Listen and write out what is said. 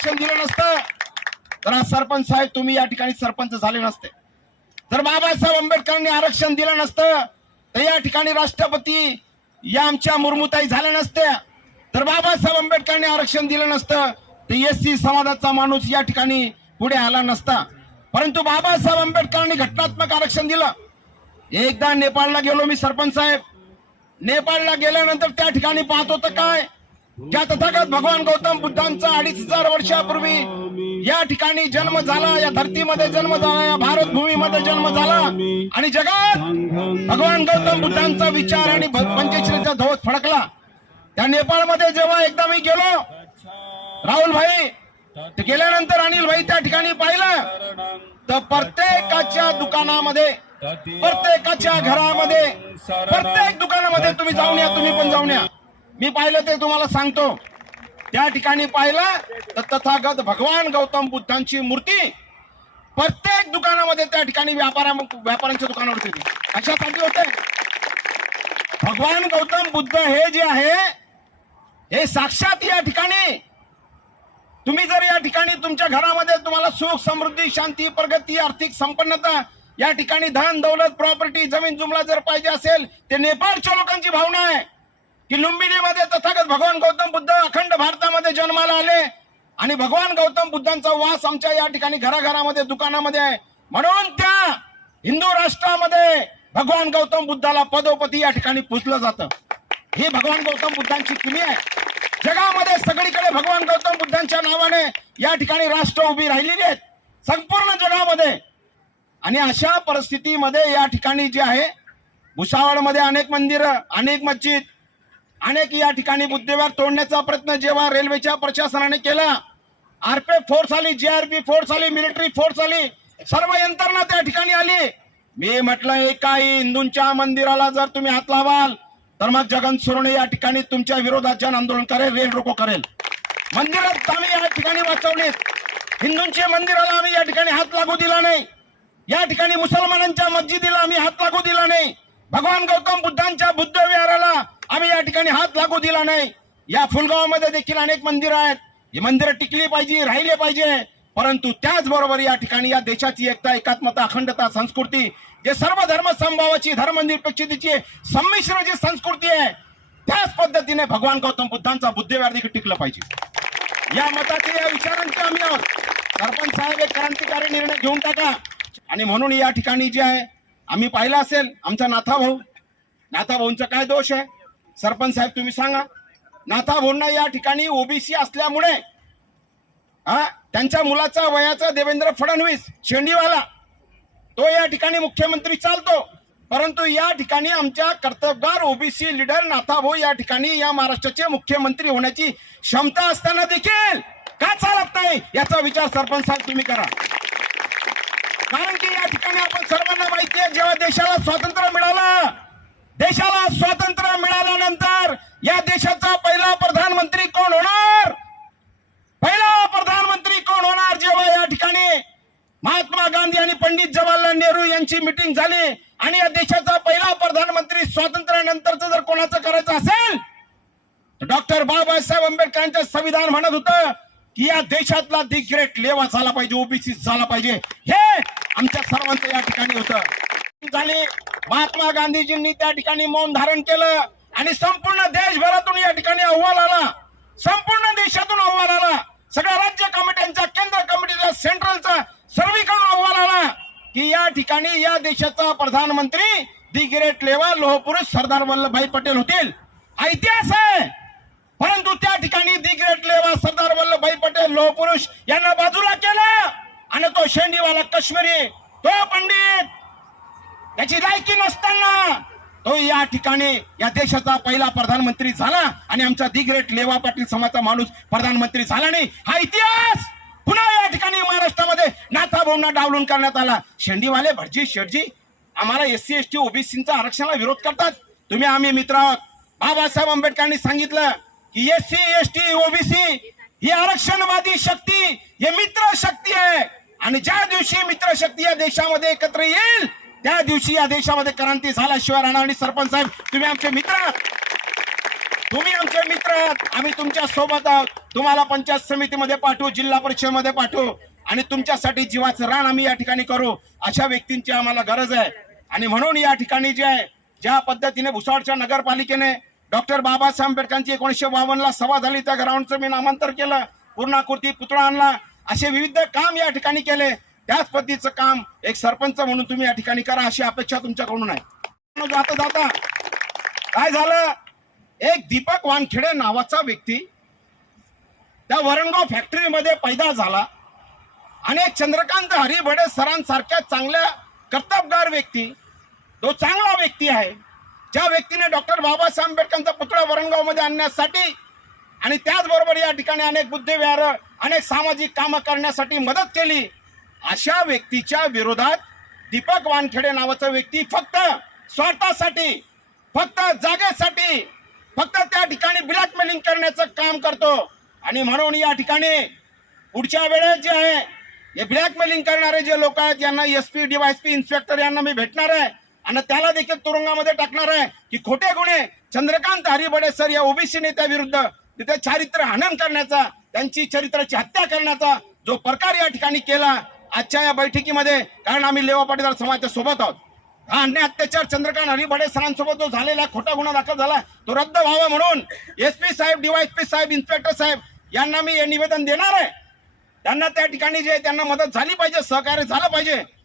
आरक्षण दिलं नसतं. तर आज सरपंच साहेब तुम्ही या ठिकाणी सरपंच झाले नसते. जर बाबासाहेब आंबेडकरांनी आरक्षण दिलं नसतं तर या ठिकाणी राष्ट्रपती या आमच्या मुरमुताई झाल्या नसत्या. तर बाबासाहेब आंबेडकरांनी आरक्षण दिलं नसतं तर एस सी समाजाचा माणूस या ठिकाणी पुढे आला नसता. परंतु बाबासाहेब आंबेडकरांनी घटनात्मक आरक्षण दिलं. एकदा नेपाळला गेलो मी सरपंच साहेब. नेपाळला गेल्यानंतर त्या ठिकाणी पाहत होतं काय? ज्या तथागत भगवान गौतम बुद्धांचा अडीच हजार वर्षापूर्वी या ठिकाणी जन्म झाला या धरतीमध्ये जन्म झाला या भारत भूमीमध्ये जन्म झाला आणि जगात भगवान गौतम बुद्धांचा विचार आणि भ- पंचश्रीचा ध्वज फडकला. त्या नेपाळमध्ये जेव्हा एकदा मी गेलो राहुल भाई ते गेल्यानंतर अनिल भाई त्या ठिकाणी पाहिलं तर प्रत्येकाच्या दुकानामध्ये प्रत्येकाच्या घरामध्ये प्रत्येक दुकानामध्ये तुम्ही जाऊन या तुम्ही पण जाऊन या. मी पाहिलं ते तुम्हाला सांगतो. त्या ठिकाणी पाहिलं तर तथागत भगवान गौतम बुद्धांची मूर्ती प्रत्येक दुकानामध्ये त्या ठिकाणी व्यापारा व्यापाऱ्यांच्या दुकानावरती होती. कशासाठी होते भगवान गौतम बुद्ध हे जे आहे हे साक्षात या ठिकाणी. तुम्ही जर या ठिकाणी तुमच्या घरामध्ये तुम्हाला सुख समृद्धी शांती प्रगती आर्थिक संपन्नता या ठिकाणी धन दौलत प्रॉपर्टी जमीन जुमला जर पाहिजे असेल ते नेपाळच्या लोकांची भावना आहे. की लुंबिनीमध्ये तथागत भगवान गौतम बुद्ध अखंड भारतामध्ये जन्माला आले. आणि भगवान गौतम बुद्धांचा वास आमच्या या ठिकाणी घराघरामध्ये दुकानामध्ये आहे. म्हणून त्या हिंदू राष्ट्रामध्ये भगवान गौतम बुद्धाला पदोपदी या ठिकाणी पुजलं जातं. ही भगवान गौतम बुद्धांची किमी आहे. जगामध्ये सगळीकडे भगवान गौतम बुद्धांच्या नावाने या ठिकाणी राष्ट्र उभी राहिलेली आहेत. संपूर्ण जगामध्ये. आणि अशा परिस्थितीमध्ये या ठिकाणी जे आहे भुसावळमध्ये अनेक मंदिरं अनेक मस्जिद अनेक या ठिकाणी बुद्धिवार तोडण्याचा प्रयत्न जेव्हा रेल्वेच्या प्रशासनाने केला आरपीएफ फोर्स आली जीआरपी फोर्स आली मिलिटरी फोर्स आली सर्व यंत्रणा त्या ठिकाणी आली. मी म्हटलं एकाही हिंदूंच्या मंदिराला जर तुम्ही हात लावाल तर मग जगन सोरणे या ठिकाणी तुमच्या विरोधात जन आंदोलन करेल रेल रोको करेल. मंदिरात आम्ही या ठिकाणी वाचवलीत हिंदूंच्या मंदिराला आम्ही या ठिकाणी हात लागू दिला नाही. या ठिकाणी मुसलमानांच्या मस्जिदीला आम्ही हात लागू दिला नाही. भगवान गौतम बुद्धांच्या बुद्ध विहाराला आम्ही या ठिकाणी हात लागू दिला नाही. या फुलगावामध्ये देखील अनेक मंदिरं आहेत. ही मंदिरं टिकली पाहिजे राहिले पाहिजे. परंतु त्याचबरोबर या ठिकाणी या देशाची एकता एकात्मता अखंडता संस्कृती जे सर्व धर्मसंभावाची धर्मनिरपेक्षतेची संमिश्र जी संस्कृती आहे त्याच पद्धतीने भगवान गौतम बुद्धांचा बुद्धिवार देखील टिकलं पाहिजे. या मताचे या विचारांचे आम्ही आहोत. सरपंच साहेब एक क्रांतिकारी निर्णय घेऊन टाका. आणि म्हणून या ठिकाणी जे आहे आम्ही पाहिलं असेल आमचा नाथा भाऊ नाथा भाऊंचा काय दोष आहे? सरपंच साहेब तुम्ही सांगा. नाथा भोंडा या ठिकाणी ओबीसी असल्यामुळे हा त्यांच्या मुलाचा वयाचा देवेंद्र फडणवीस शेंडीवाला तो या ठिकाणी मुख्यमंत्री चालतो. परंतु या ठिकाणी आमच्या कर्तबगार ओबीसी लीडर नाथाभाऊ या ठिकाणी या महाराष्ट्राचे मुख्यमंत्री होण्याची क्षमता असताना देखील का चालत नाही? याचा विचार सरपंच साहेब तुम्ही करा. कारण की या ठिकाणी आपण सर्वांना माहिती आहे जेव्हा देशाला स्वातंत्र्य मिळालं देशाला स्वातंत्र्य मिळाल्यानंतर या देशाचा पहिला प्रधानमंत्री कोण होणार? पहिला प्रधानमंत्री कोण होणार जेव्हा या ठिकाणी महात्मा गांधी आणि पंडित जवाहरलाल नेहरू यांची मिटिंग झाली आणि या देशाचा पहिला प्रधानमंत्री स्वातंत्र्यानंतरच जर कोणाचं करायचं असेल तर डॉक्टर बाबासाहेब आंबेडकरांचं संविधान म्हणत होतं की या देशातला दी ग्रेट लेवा झाला पाहिजे ओबीसी झाला पाहिजे. हे आमच्या सर्वांचं या ठिकाणी होतं. झाले. महात्मा गांधीजींनी त्या ठिकाणी मौन धारण केलं आणि संपूर्ण देशभरातून या ठिकाणी अहवाल आला. संपूर्ण देशातून अहवाल आला. सगळ्या राज्य कमिट्यांचा केंद्र कमिटीचा सेंट्रलचा सर्वीकडून अहवाल आला की या ठिकाणी या देशाचा प्रधानमंत्री दी ग्रेट लेवा लोहपुरुष सरदार वल्लभभाई पटेल होतील. हा इतिहास आहे. परंतु त्या ठिकाणी दी ग्रेट लेवा सरदार वल्लभभाई पटेल लोहपुरुष यांना बाजूला केलं. आणि तो शेंडीवाला काश्मीरी तो पंडित त्याची लायकी नसताना तो या ठिकाणी या देशाचा पहिला प्रधानमंत्री झाला आणि आमचा दी ग्रेट लेवा पाटील समाजचा माणूस प्रधानमंत्री झाला नाही. हा इतिहास पुन्हा या ठिकाणी महाराष्ट्रामध्ये नाथा भाऊंना डावलून करण्यात आला. शेंडीवाले भटजी शेटजी आम्हाला एस सी एस टी ओबीसीचा आरक्षणाला विरोध करतात. तुम्ही आम्ही मित्र आहोत. बाबासाहेब आंबेडकरांनी सांगितलं की S C S T OBC ही आरक्षणवादी शक्ती हे मित्र शक्ती आहे. आणि ज्या दिवशी मित्र शक्ती या देशामध्ये एकत्र येईल त्या दिवशी या देशामध्ये क्रांती झाल्याशिवाय राहणार आणि सरपंच साहेब तुम्ही आमचे मित्र आहात. तुम्ही आमचे मित्र आहात. आम्ही तुमच्यासोबत आहोत. तुम्हाला पंचायत समितीमध्ये पाठवू जिल्हा परिषदेमध्ये पाठवू. आणि तुमच्यासाठी जीवाचं रान आम्ही या ठिकाणी करू. अशा व्यक्तींची आम्हाला गरज आहे. आणि म्हणून या ठिकाणी जे आहे ज्या पद्धतीने भुसावळच्या नगरपालिकेने डॉक्टर बाबासाहेब आंबेडकरांची एकोणीसशे बावन्नला सभा झाली त्या ग्राउंडचं मी नामांतर केलं. पूर्णाकृती पुतळा आणला. असे विविध काम या ठिकाणी केले. त्याच पद्धतीचं काम एक सरपंच म्हणून तुम्ही या ठिकाणी करा अशी अपेक्षा तुमच्याकडून आहे. जाता जाता काय झालं? एक दीपक वानखेडे नावाचा व्यक्ती त्या वरणगाव फॅक्टरीमध्ये पैदा झाला आणि एक चंद्रकांत हरिभडे सरांसारख्या चांगल्या कर्तबगार व्यक्ती तो चांगला व्यक्ती आहे ज्या व्यक्तीने डॉक्टर बाबासाहेब आंबेडकरांचा पुतळा वरणगावमध्ये आणण्यासाठी आणि त्याचबरोबर या ठिकाणी अनेक बुद्धिविहार अनेक सामाजिक कामं करण्यासाठी मदत केली. अशा व्यक्तीच्या विरोधात दीपक वानखेडे नावाचा व्यक्ती फक्त स्वार्थासाठी फक्त जागेसाठी फक्त त्या ठिकाणी ब्लॅकमेलिंग करण्याचं काम करतो. आणि म्हणून या ठिकाणी पुढच्या वेळेस जे आहे हे ब्लॅकमेलिंग करणारे जे लोक आहेत यांना एसपी डीवायसपी इन्स्पेक्टर यांना मी भेटणार आहे. आणि त्याला देखील तुरुंगामध्ये टाकणार आहे की खोटे गुन्हे चंद्रकांत हरिबडे सर या ओबीसी नेत्याविरुद्ध तिथे चारित्र्य हनन करण्याचा त्यांची चरित्राची हत्या करण्याचा जो प्रकार या ठिकाणी केला आजच्या या बैठकीमध्ये कारण आम्ही लेवा पाटीदार समाजाच्या सोबत आहोत. हा अन्य अत्याचार चंद्रकांत हरिभडे सरांसोबत जो झालेला खोटा गुन्हा दाखल झाला तो रद्द व्हावा म्हणून एस पी साहेब डीवायएसपी साहेब इन्स्पेक्टर साहेब यांना मी हे निवेदन देणार आहे. त्यांना त्या ठिकाणी जे त्यांना मदत झाली पाहिजे सहकार्य झालं पाहिजे.